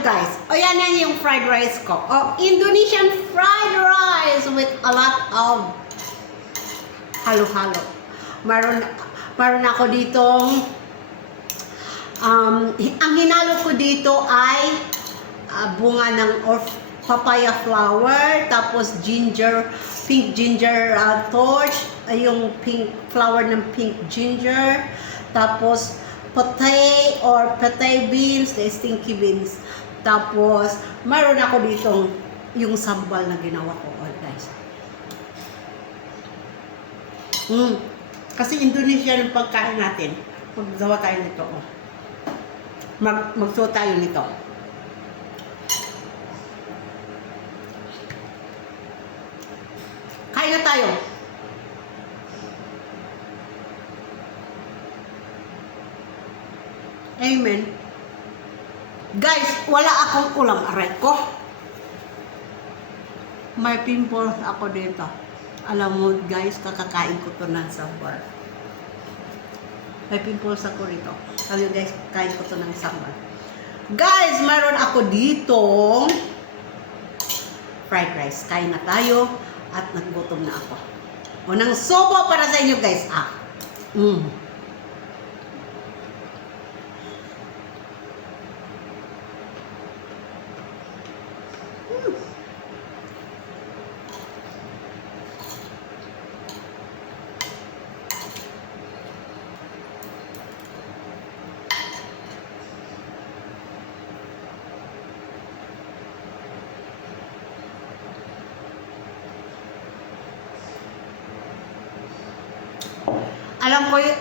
guys. O yan yung fried rice ko. O, Indonesian fried rice with a lot of halo-halo. Maroon ako ditong ang hinalo ko dito ay bunga ng papaya flower, tapos pink ginger torch, yung pink flower ng pink ginger, tapos patay beans, the stinky beans. Tapos mayroon ako ditong yung sambal na ginawa ko, guys. Kasi Indonesia yung pagkain natin. Maggawa tayo nito. Magsuot tayo nito. Kain na tayo. Amen. Guys, wala akong ulam. Aray ko. May pimples ako dito. Alam mo guys, kakakain ko to ng sambar. May pimples ako dito. Alam mo guys, kain ko to ng sambar. Guys, mayroon ako dito fried rice. Kain na tayo at naggutom na ako. Unang sobo para sa inyo guys.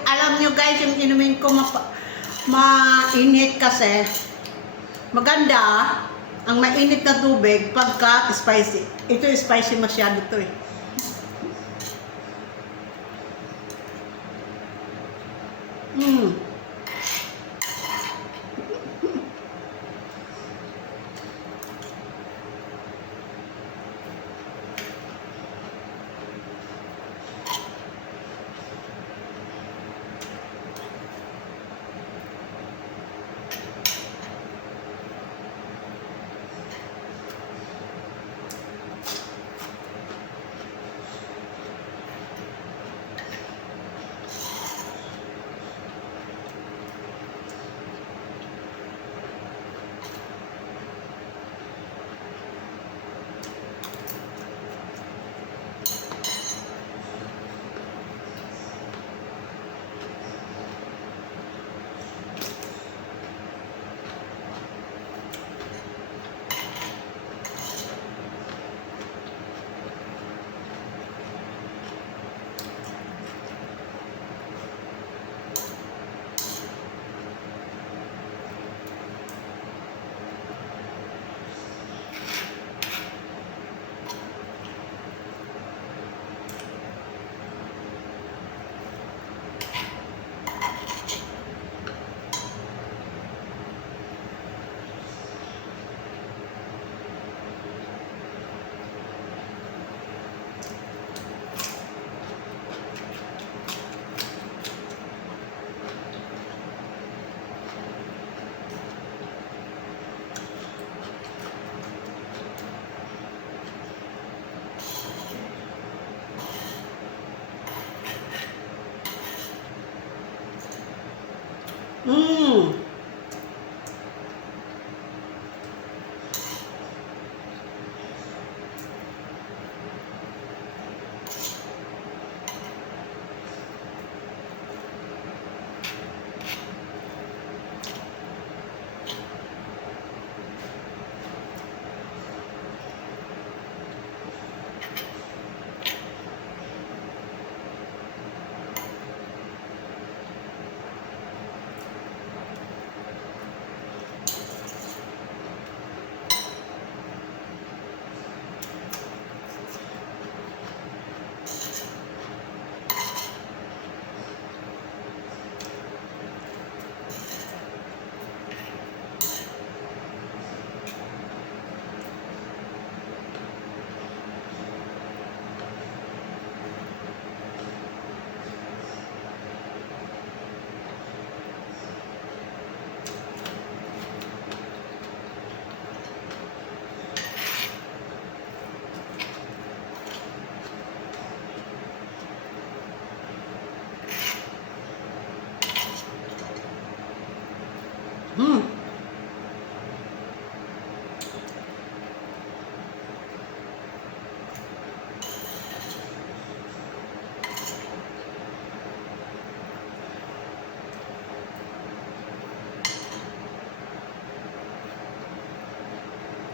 Alam nyo guys, yung inumin ko mainit kasi maganda ang mainit na tubig pagka spicy. Ito spicy masyado to eh. Hmm.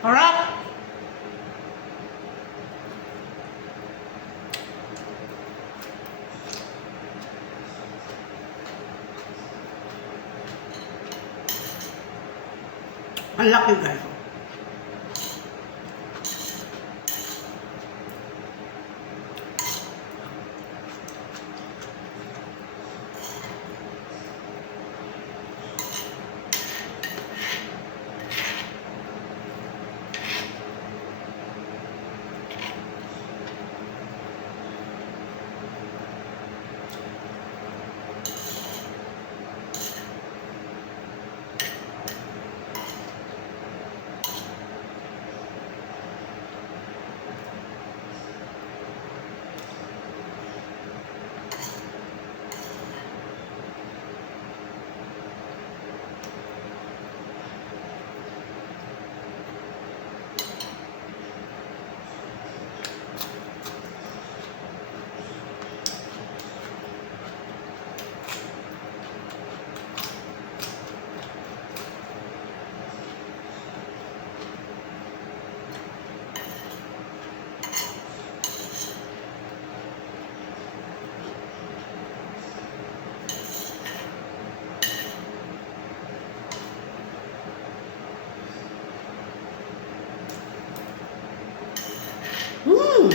Harap! Ang laki guys. Hmm.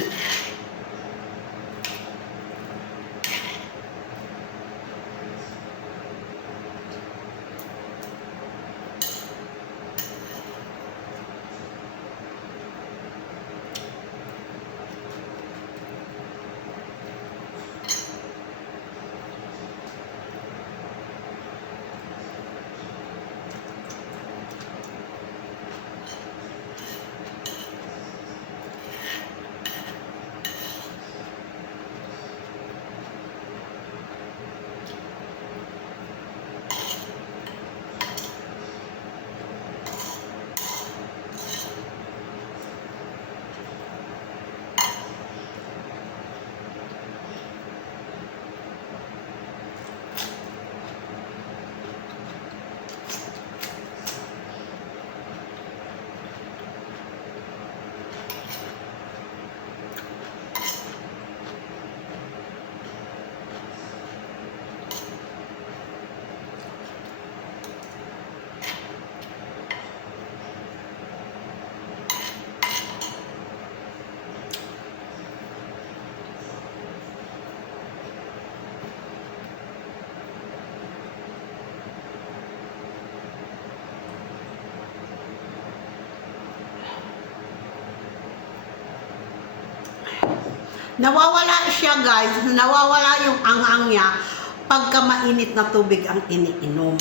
Nawawala siya guys, nawawala yung anghang niya pagka mainit na tubig ang iniinom.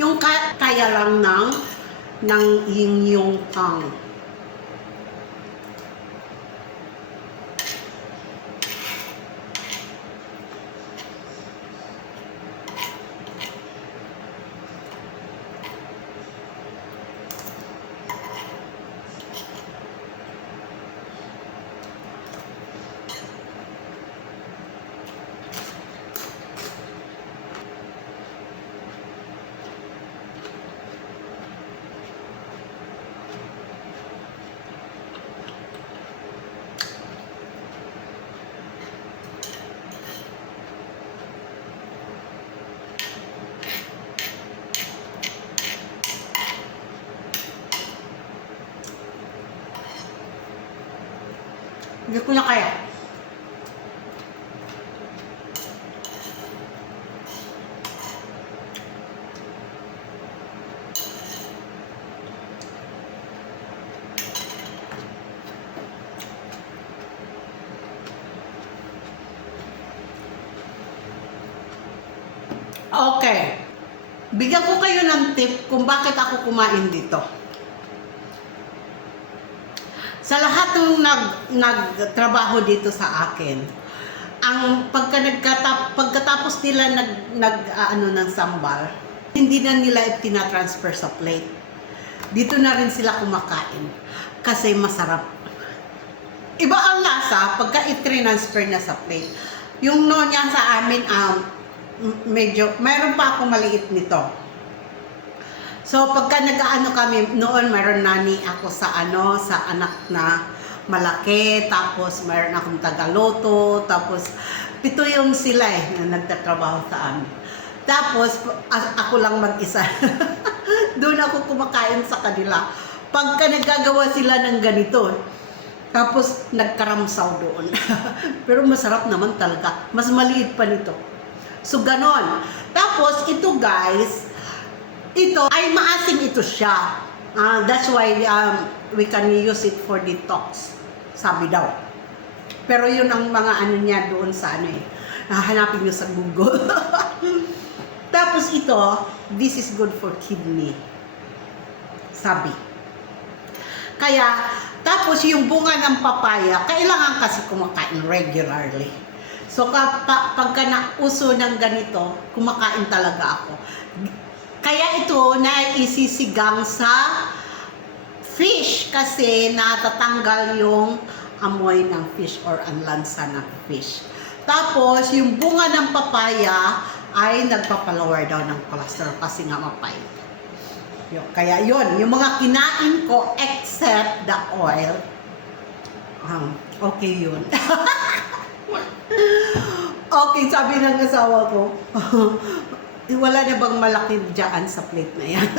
Yung kaya lang ng inyong tang. Hindi ko na kaya. Okay. Bigyan ko kayo ng tip kung bakit ako kumain dito. Sa lahat ng nagtrabaho dito sa akin, ang pagkatapos nila ng sambal, hindi na nila tinatransfer sa plate. Dito na rin sila kumakain kasi masarap. Iba ang lasa pagka i-transfer na sa plate. Yung nonya sa amin, medyo, mayroon pa ako maliit nito. So, pagka nag-ano kami, noon mayroon nani ako sa anak na malaki, tapos mayroon akong tagaloto, tapos pito yung sila na nagtatrabaho sa amin. Tapos, ako lang mag-isa. Doon ako kumakain sa kanila. Pagka nagagawa sila ng ganito, tapos nagkaramsaw doon. Pero masarap naman talaga. Mas maliit pa nito. So, ganon. Tapos, ito guys, ito ay maasim ito siya. That's why we can use it for detox. Sabi daw. Pero yun ang mga ano niya doon sa hanapin nyo sa Google. Tapos ito, this is good for kidney. Sabi. Kaya, tapos yung bunga ng papaya, kailangan kasi kumakain regularly. So, pagka nauso ng ganito, kumakain talaga ako. Kaya ito, naisisigang sa fish kasi natatanggal yung amoy ng fish or ang lansa ng fish. Tapos, yung bunga ng papaya ay nagpapalower daw ng cholesterol kasi nga mapait. Kaya yun, yung mga kinain ko except the oil, okay yun. Okay, sabi ng asawa ko, wala na bang malaki dyan sa plate na yan?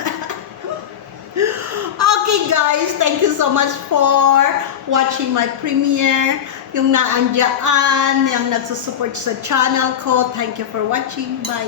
Okay guys, thank you so much for watching my premiere. Yung naandyan, yung nagsusupport sa channel ko, thank you for watching. Bye!